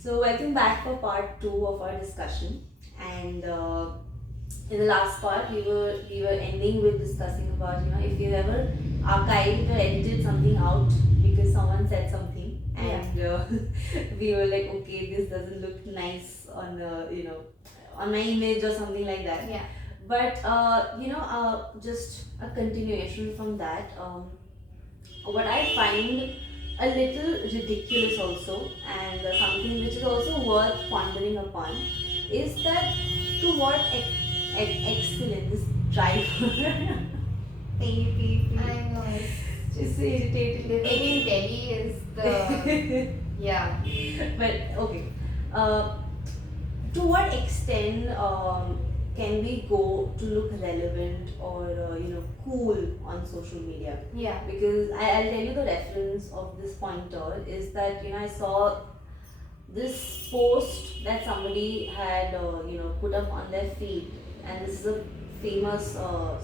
So welcome back for part two of our discussion. And in the last part, we were ending with discussing about if you ever archived or edited something out because someone said something, and we were like, okay, this doesn't look nice on on my image or something like that. Yeah. But just a continuation from that. What I find a little ridiculous also, and something which is also worth pondering upon, is that to what excellence this driver. I know it's It's so irritating. living in Delhi is the yeah. But okay. Uh, to what extent can we go to look relevant or cool on social media? Yeah. Because I'll tell you the reference of this pointer is that I saw this post that somebody had put up on their feed, and this is a famous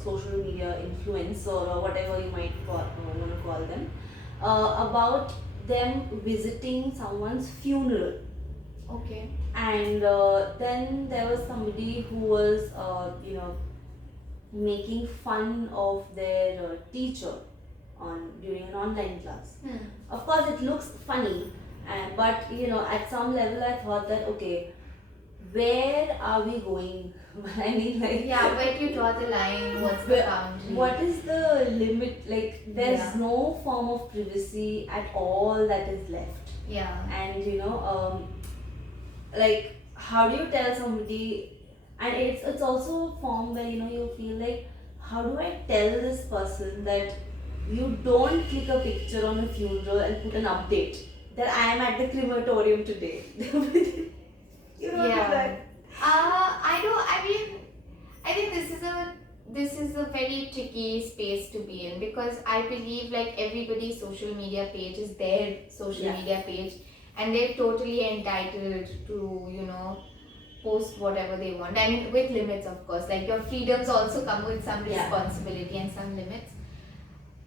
social media influencer or whatever you might want to call them, about them visiting someone's funeral. Okay. And then there was somebody who was making fun of their teacher on during an online class. Of course it looks funny, but at some level I thought that, okay, where are we going? I mean, like, Yeah, where do you draw the line? What's the boundary? what is the limit? Like, there's Yeah. no form of privacy at all that is left. Yeah. And like, how do you tell somebody? And it's also a form where you feel like, how do I tell this person that you don't click a picture on a funeral and put an update that I am at the crematorium today. You know Yeah. that. I know. I mean, I think this is a very tricky space to be in, because I believe like everybody's social media page is their social Yeah. media page, and they're totally entitled to post whatever they want. I mean, with limits, of course. Like, your freedoms also come with some Yeah. responsibility and some limits.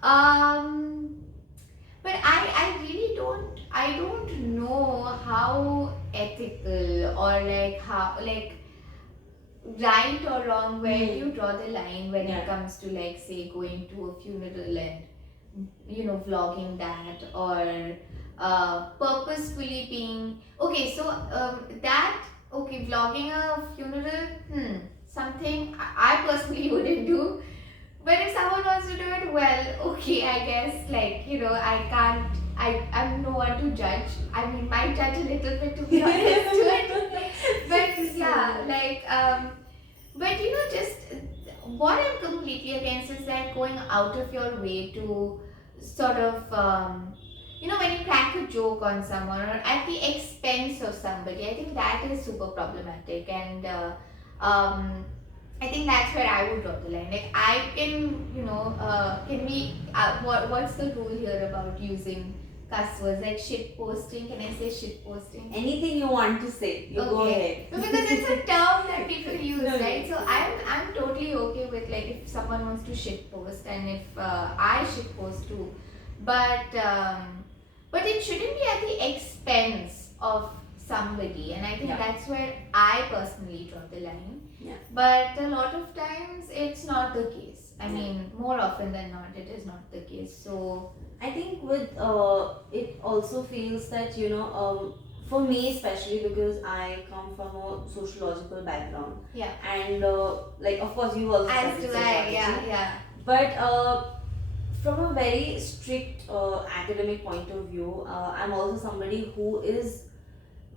Um, but I really don't know how ethical, or like how, like, right or wrong, where do you draw the line when Yeah. it comes to, like, say, going to a funeral and vlogging that, or purposefully being okay. So that okay, vlogging a funeral, something I personally wouldn't do. But if someone wants to do it, well, okay, I guess, like, I can't, I'm no one to judge. I mean, might judge a little bit, to be honest to it. But yeah, like, but just what I'm completely against is like going out of your way to sort of, when you crack a joke on someone or at the expense of somebody. I think that is super problematic, and I think that's where I would draw the line. Like, I can, can we, what's the rule here about using cuss words, like shit posting? Can I say shit posting? Anything you want to say, you go ahead. No, because it's a term that people use, No, right? So I'm totally okay with, like, if someone wants to shit post, and if I shit post too, but it shouldn't be at the expense of somebody, and I think Yeah. that's where I personally draw the line. Yeah. But a lot of times it's not the case. I Yeah. mean, more often than not, it is not the case. So I think with it also feels that for me especially, because I come from a sociological background, yeah, and like, of course you also as studied do I. Yeah, sociology, yeah, but from a very strict academic point of view, I'm also somebody who is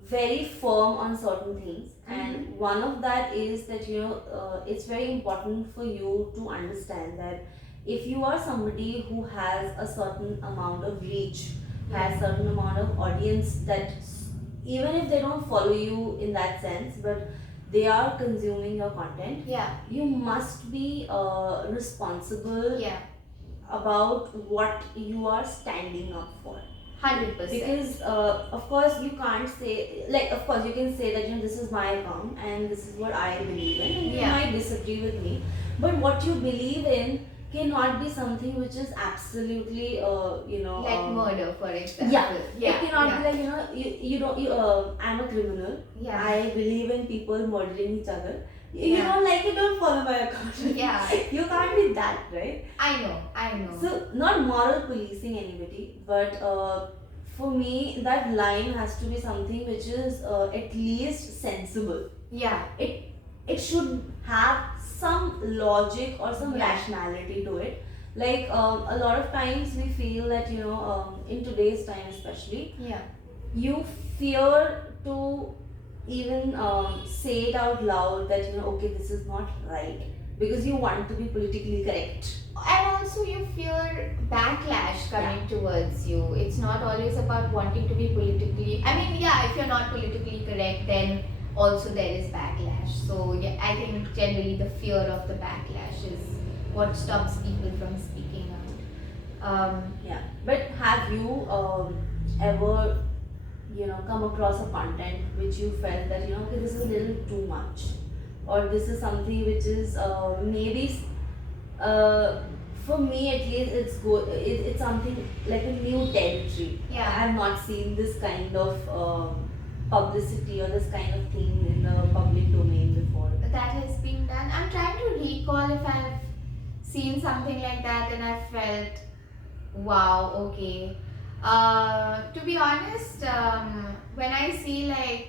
very firm on certain things, and one of that is that it's very important for you to understand that if you are somebody who has a certain amount of reach, has certain amount of audience, that even if they don't follow you in that sense, but they are consuming your content, yeah, you must be responsible yeah, about what you are standing up for. 100%. Because of course you can't say, like, of course you can say that this is my account and this is what I believe in, and you Yeah. might disagree with me, but what you believe in cannot be something which is absolutely Like murder, for example. yeah, Yeah, it cannot yeah, be like, you don't you I'm a criminal, yeah, I believe in people murdering each other, you Yeah. don't like it, don't follow my account. yeah. You can't be that, right? I know. So not moral policing anybody, but for me that line has to be something which is at least sensible. Yeah, It should have some logic or some Yeah. rationality to it. Like a lot of times we feel that in today's time especially, yeah, you fear to even say it out loud that okay, this is not right, because you want to be politically correct. and also you fear backlash coming towards you. It's not always about wanting to be politically. I mean, yeah, if you're not politically correct, then also there is backlash. So yeah, I think generally the fear of the backlash is what stops people from speaking out. Yeah, but have you ever come across a content which you felt that okay, this is a little too much, or this is something which is maybe uh, for me at least it's something like a new territory. I Yeah. have not seen this kind of publicity or this kind of thing in the public domain before. That has been done. I'm trying to recall if I've seen something like that and I felt, wow, okay. To be honest, when I see like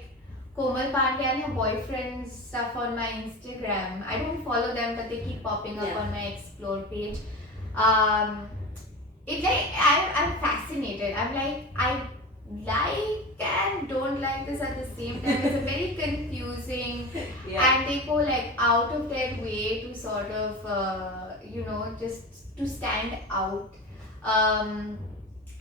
Komal Pandey and her boyfriend's stuff on my Instagram, I don't follow them, but they keep popping up Yeah. on my explore page. It like I'm fascinated. I'm like I like and don't like this at the same time. It's a very confusing, Yeah. and they go like out of their way to sort of just to stand out. And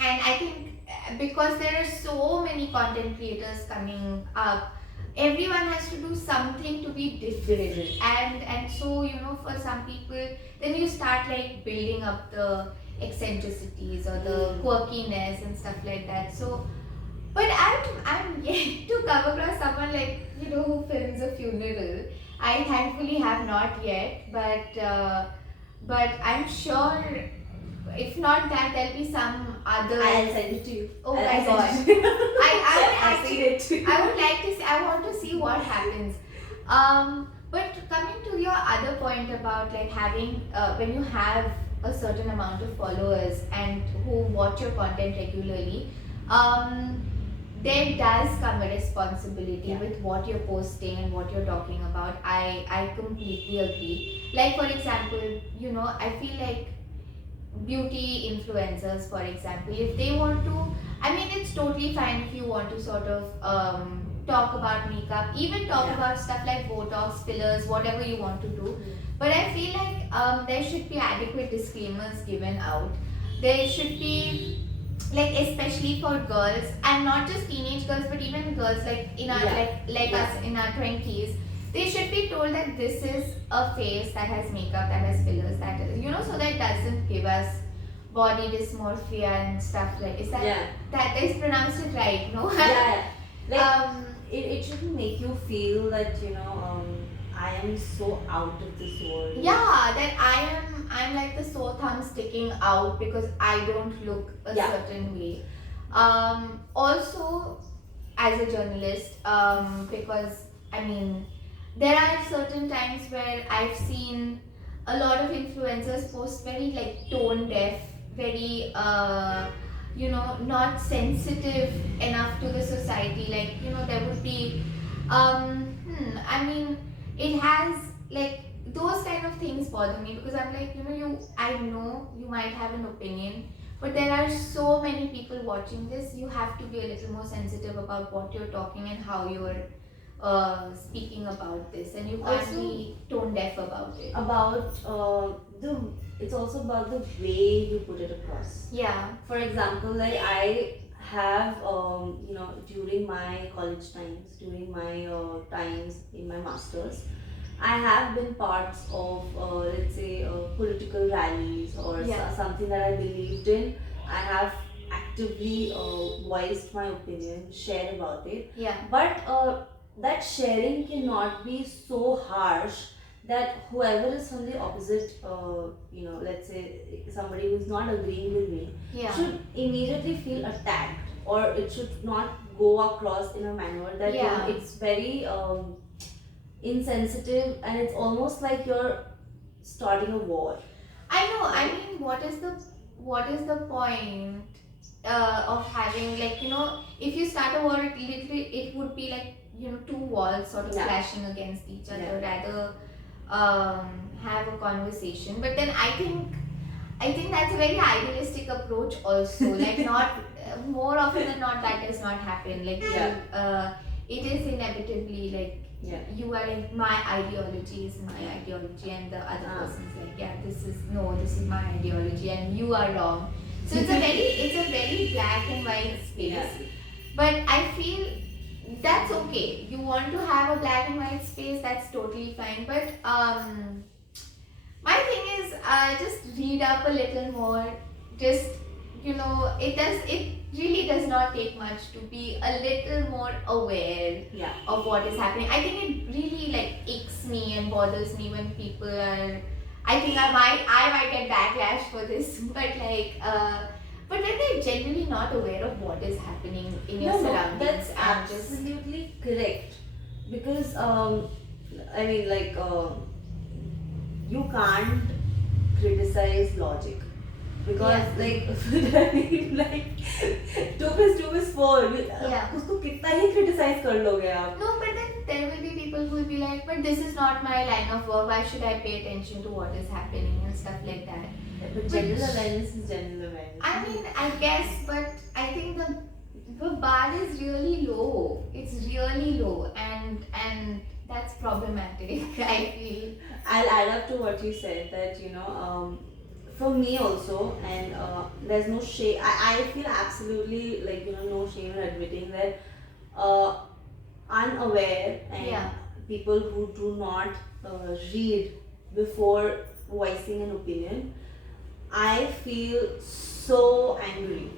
I think because there are so many content creators coming up, everyone has to do something to be different. And so for some people, then you start like building up the eccentricities or the quirkiness and stuff like that. So but I'm yet to come across someone like who films a funeral. I thankfully have not yet, but I'm sure if not that, there'll be some other. I'll send it to you. Oh I'll my send god! it to you. I would I'll actually send it. I would like to see. I want to see what happens. But coming to your other point about like having when you have a certain amount of followers and who watch your content regularly, there does come a responsibility Yeah. with what you're posting and what you're talking about. I completely agree. Like for example, I feel like beauty influencers, for example, if they want to, I mean, it's totally fine if you want to sort of talk about makeup, even talk Yeah. about stuff like Botox, fillers, whatever you want to do. But I feel like there should be adequate disclaimers given out. There should be like especially for girls, and not just teenage girls, but even girls like in our Yeah. like Yeah. us in our 20s, they should be told that this is a face that has makeup, that has fillers, that is so that doesn't give us body dysmorphia and stuff like. Is that Yeah. that is pronounced it right? No. Yeah. Like It it shouldn't make you feel that I am so out of this world. Yeah, that I'm like the sore thumb sticking out because I don't look a Yeah. certain way. Also, as a journalist, because I mean, there are certain times where I've seen a lot of influencers post very like tone deaf, very not sensitive enough to the society. Like there would be, I mean, it has like those kind of things bother me because I'm like I know you might have an opinion, but there are so many people watching this. You have to be a little more sensitive about what you're talking and how you're speaking about this, and you can't Also- be tone deaf about it. About it's also about the way you put it across. Yeah. For example, like I have during my college times, during my times in my masters, I have been parts of let's say political rallies or Yeah. something that I believed in. I have actively voiced my opinion, shared about it, Yeah. but that sharing cannot be so harsh that whoever is from the opposite, let's say somebody who's not agreeing with me, Yeah. should immediately feel attacked, or it should not go across in a manner that Yeah. it's very insensitive, and it's almost like you're starting a war. I know. I mean, what is the point of having, like, if you start a war, it would be like, two walls sort of Yeah. clashing against each other. Yeah. Rather have a conversation. But then I think that's a very idealistic approach also. Like, not more often than not, that does not happen. Like, Yeah. it is inevitably like, Yeah. you are like, my ideology is my ideology, and the other person's like, yeah, this is my ideology, and you are wrong. So it's a very black and white space. Yeah. But I feel that's okay. You want to have a black and white space, that's totally fine. But my thing is, just read up a little more. Just, it really does not take much to be a little more aware Yeah. of what is happening. I think it really like aches me and bothers me when people are. I think I might get backlash for this, but like, but when they're genuinely not aware of what is happening in your surroundings, that's and just absolutely correct. Because I mean, like, you can't criticize logic, because like I mean, like 2 + 2 = 4. Yeah. उसको कितना ही criticize कर लोगे आप? no, but then there will be people who will be like, but this is not my line of work. Why should I pay attention to what is happening and stuff like that? But general awareness is general awareness. I mean, I guess, but I think the bar is really low. It's really low, and that's problematic. I feel. I'll add up to what you said, that for me also, and there's no shame. I feel absolutely, like, no shame in admitting that unaware and Yeah. people who do not read before voicing an opinion, I feel so angry.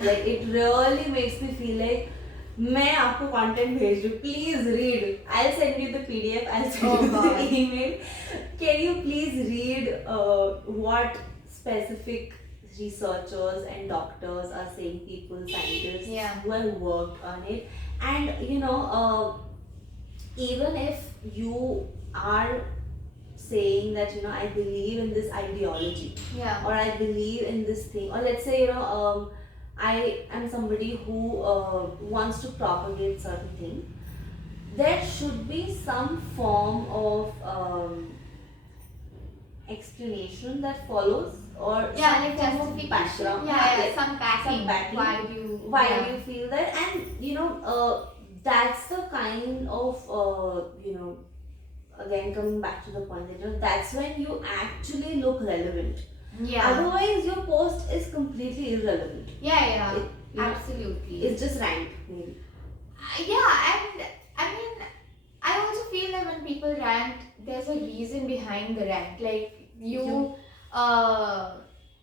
Like, it really makes me feel like मैं आपको content भेज रही हूँ, please read. I'll send you the PDF, I'll send you God. the email. Can you please read what specific researchers and doctors are saying, people, scientists Yeah. who have worked on it. And even if you are saying that I believe in this ideology, Yeah. or I believe in this thing, or let's say I am somebody who wants to propagate certain thing, there should be some form of explanation that follows, or Yeah, some like form of justification. background. Yeah, some backing. backing. Why do you? Why yeah. do you feel that? And that's the kind of again, coming back to the point that that's when you actually look relevant. Yeah. Otherwise your post is completely irrelevant. Yeah. It, Absolutely. it's just rank, maybe. Yeah, and I mean, I also feel that when people rant, there's a reason behind the rant. Like,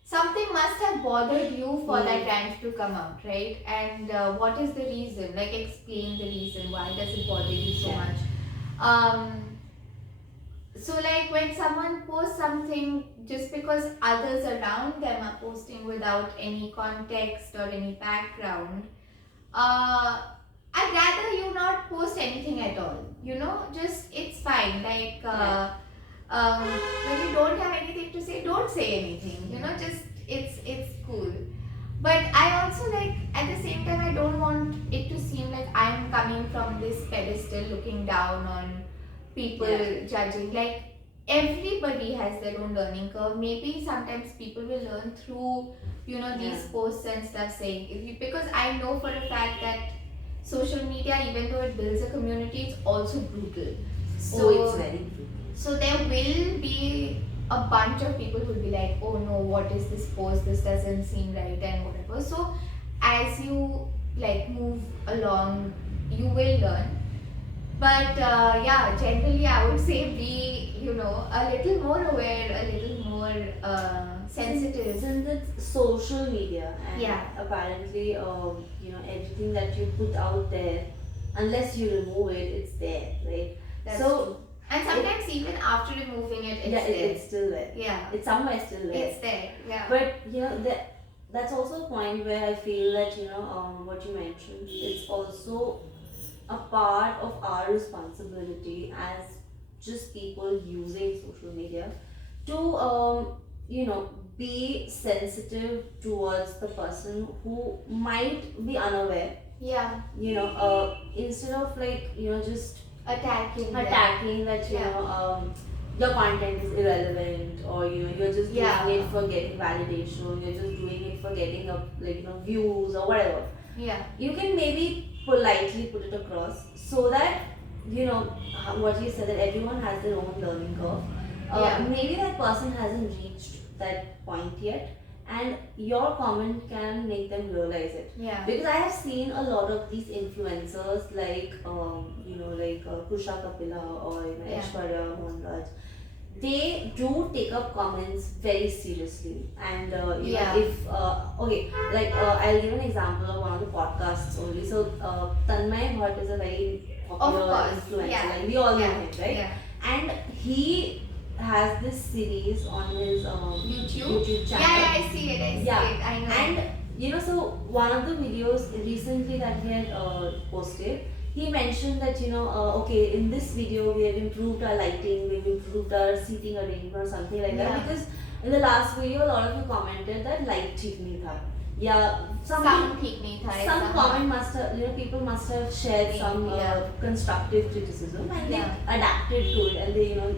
something must have bothered you for that rant to come out, right? And what is the reason? Like, explain the reason. Why does it bother you so much? So, like, when someone posts something just because others around them are posting without any context or any background, I'd rather you not post anything at all. Just, it's fine. Like, when you don't have anything to say, don't say anything. Just, it's cool. But I also, like, at the same time, I don't want it to seem like I'm coming from this pedestal looking down on people, judging. Like, everybody has their own learning curve. Maybe sometimes people will learn through these posts and stuff, saying, because I know for a fact that social media, even though it builds a community, it's also brutal. So it's very brutal. So there will be a bunch of people who will be like, oh no, what is this post, this doesn't seem right, and whatever. So as you like move along, you will learn. But generally I would say be a little more aware, a little more sensitive. Since it's social media, and apparently everything that you put out there, unless you remove it, it's there, right? That's so true. And sometimes even after removing it, it's Yeah, there. it's still there. Yeah, It's somewhere still there. it's there. Yeah. But that's also a point where I feel that what you mentioned, it's also a part of our responsibility as just people using social media to be sensitive towards the person who might be unaware. Yeah. Instead of just Attacking them. attacking that Yeah. your content is irrelevant, or you're just Yeah. doing it for getting validation, you're just doing it for getting up views or whatever. Yeah. You can maybe politely put it across so that what you said, that everyone has their own learning curve. Yeah. Maybe that person hasn't reached that point yet, and your comment can make them realize it. Yeah. Because I have seen a lot of these influencers like Kusha Kapila or Yeah. Aishwarya Mohanraj. They do take up comments very seriously, and Yeah. if I'll give an example of one of the podcasts only. So Tanmay Bhatt is a very popular course, influencer, yeah. like we all know Yeah. him, right? Yeah. And he has this series on his YouTube channel. Yeah, I see it. I see Yeah. it. I know. And so one of the videos recently that he had posted, he mentioned that okay, in this video we have improved our lighting, we've improved our seating arrangement or something like that. Yeah. Because in the last video, a lot of you commented that light ठीक नहीं था. Yeah, Sound ठीक नहीं था. some ऐसा. comment must have, people must have shared some Yeah. constructive criticism, and Yeah. they adapted to it, and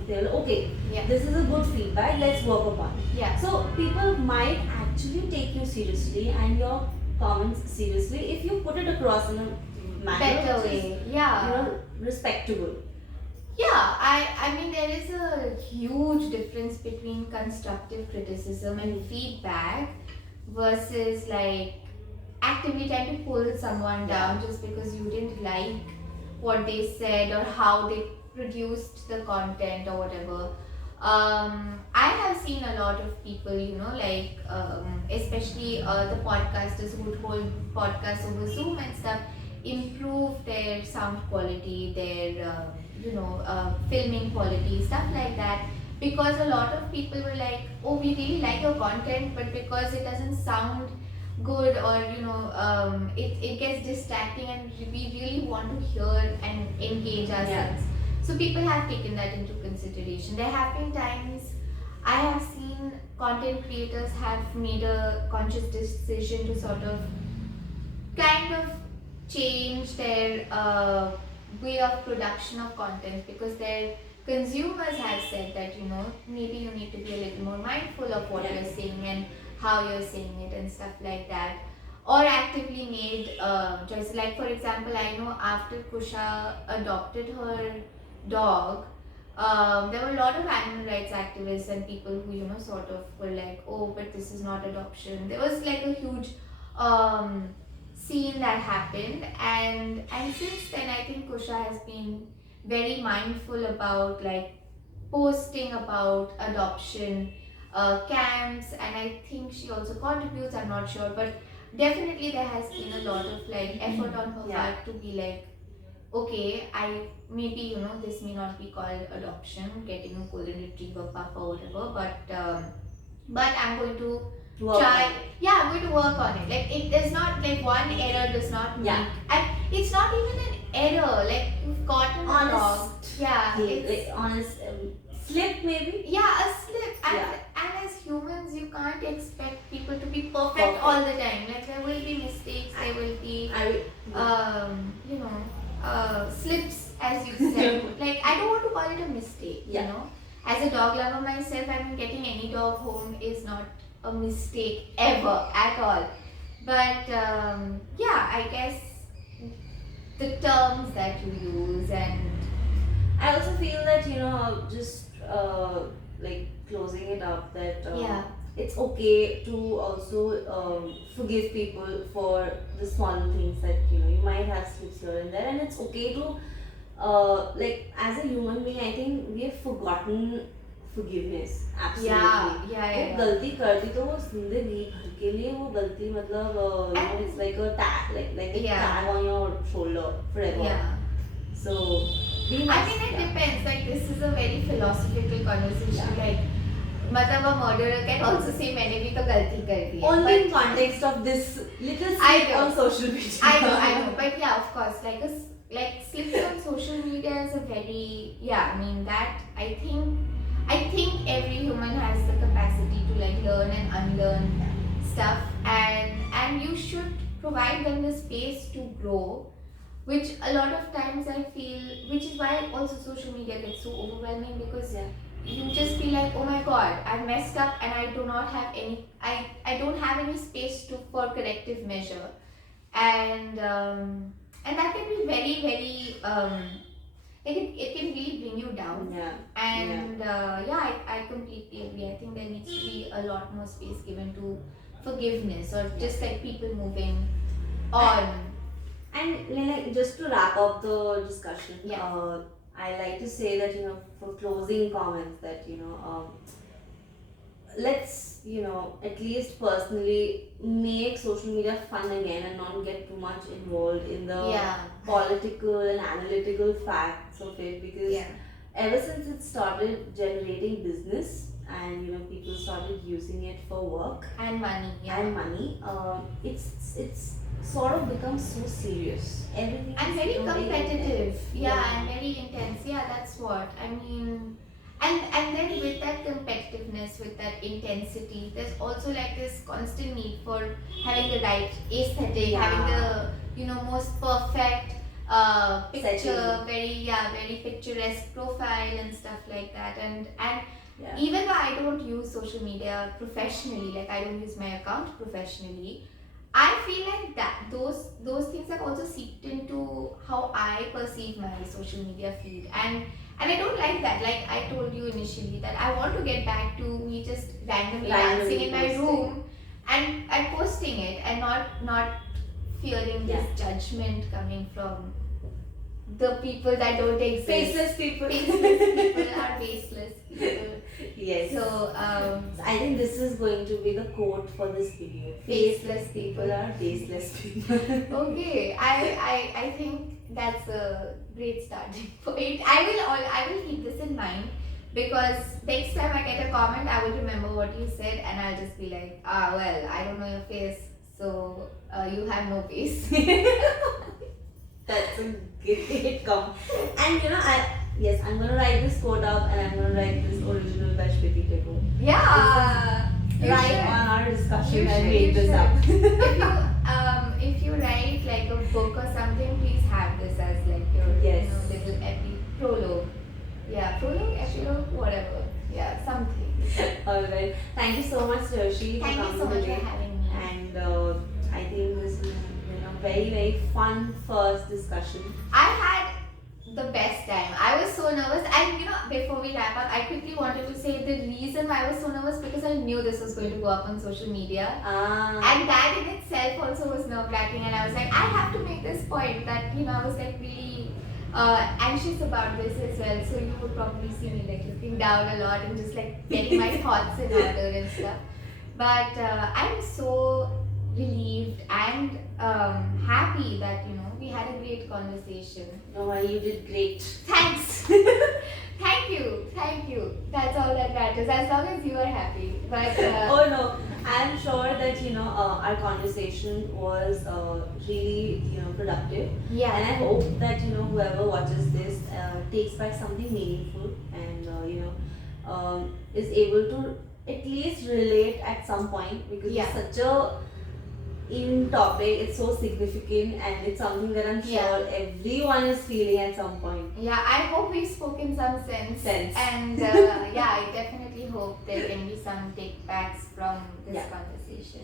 they're like, okay, Yeah. this is a good feedback, let's work upon it. Yeah. So people might actually take you seriously and your comments seriously if you put it across in a manner Better which is, way. Yeah. respectable. Yeah, I mean there is a huge difference between constructive criticism and feedback versus like actively trying to pull someone down just because you didn't like what they said or how they produced the content or whatever. I have seen a lot of people, especially the podcasters who would hold podcasts over Zoom and stuff, improve their sound quality, their filming quality, stuff like that. Because a lot of people were like, oh, we really like your content, but because it doesn't sound good, or it gets distracting, and we really want to hear and engage ourselves. So people have taken that into consideration. There have been times I have seen content creators have made a conscious decision to sort of kind of change their way of production of content, because their consumers have said that maybe you need to be a little more mindful of what you're saying and how you're saying it and stuff like that, or actively made choices. Like for example, I know after Kusha adopted her dog, there were a lot of animal rights activists and people who sort of were like, oh, but this is not adoption. There was like a huge scene that happened, and since then I think Kusha has been very mindful about like posting about adoption camps, and I think she also contributes, I'm not sure, but definitely there has been a lot of like effort on her part to be like, okay, I maybe this may not be called adoption, getting a golden retriever pup or whatever, but I'm going to try. Yeah, I'm going to work on it. Like it does not, like one error does not mean, and it's not even an error. Like you've gotten a dog. Yeah, it's honest slip maybe. Yeah, a slip. And as humans, you can't expect people to be perfect all the time. Like there will be mistakes. There will be slips, as you said. Like I don't want to call it a mistake. As a dog lover myself, I mean, getting any dog home is not a mistake ever at all. But I guess the terms that you use, and I also feel that just like closing it up, that it's okay to also forgive people for the small things that you might have slips here and there, and it's okay to like as a human being, I think we have forgotten forgiveness. Absolutely. वो गलती कर दी तो वो जिंदगी भर के लिए वो गलती, मतलब it's like a tag, like a tag on your shoulder forever. So We I must, mean, it yeah. depends. Like, this is a very philosophical conversation. Yeah. Like, मतलब a murderer can also say मैंने भी तो गलती कर दी है. Only in But context of this little I slip know. on social media. I know. But yeah, of course, like slips on social media is a very, yeah. I mean that I think every human has the capacity to like learn and unlearn stuff, and you should provide them the space to grow, which a lot of times I feel, which is why also social media gets so overwhelming, because Yeah. you just feel like, oh my god, I've messed up and I do not have any, I don't have any space to for corrective measure, and that can be very very it can really bring you down. Yeah. And yeah, I completely agree. I think there needs to be a lot more space given to forgiveness, or just like people moving on. And like, just to wrap up the discussion, Yeah. I like to say that, for closing comments, that, let's, at least personally make social media fun again and not get too much involved in the Yeah. political and analytical facts of it, because Yeah. ever since it started generating business, and people started using it for work And money. Yeah. and money, it's sort of become so serious. Everything And is very become competitive. intense. Yeah, and very intense. Yeah, that's what I mean. And then with that competitiveness, with that intensity, there's also like this constant need for having the right aesthetic, Yeah. having the most perfect picture, Setting. very picturesque profile and stuff like that. And Yeah. even though I don't use social media professionally, like I don't use my account professionally, I feel like that those things have also seeped into how I perceive my social media feed, and I don't like that. Like I told you initially, that I want to get back to me just randomly dancing in my posting. room and posting it, and not fearing this judgment coming from the people that don't exist. Faceless people. Faceless people are faceless people. Yes. So I think this is going to be the quote for this video. Faceless People are faceless people. okay, I think that's a great starting point. I will keep this in mind, because next time I get a comment, I will remember what you said, and I'll just be like, well, I don't know your face, so you have no face. That's a great comment. And I'm gonna write this quote up, and I'm gonna write this original by Shruti Tagore. Yeah, you Right should. on our discussion, You I should, made you this should. up. If you write like a book or something, please have this as like your Yes. little prologue. Yeah, prologue, epilogue, whatever. Yeah, something. Alright. Thank you so much, Sreoshi, for Thank you coming so much for today. having me. And I think this was a very, very fun first discussion. I had the best time. I was so nervous, and before we wrap up, I quickly wanted to say the reason why I was so nervous, because I knew this was going to go up on social media. And that in itself also was nerve-wracking, and I was like, I have to make this point that I was like really anxious about this as well. So you would probably see me like looking down a lot and just like getting my thoughts in order and stuff. But I'm so relieved and happy that we had a great conversation. Oh, you did great. Thanks. Thank you. That's all that matters, as long as you are happy. But Oh no, I'm sure that our conversation was really productive, yeah, and I hope that whoever watches this takes back something meaningful, and is able to at least relate at some point, because Yeah. it's such a in topic, it's so significant, and it's something that I'm sure everyone is feeling at some point. Yeah, I hope we've spoken some sense. Sense. And yeah, I definitely hope there can be some take backs from this conversation.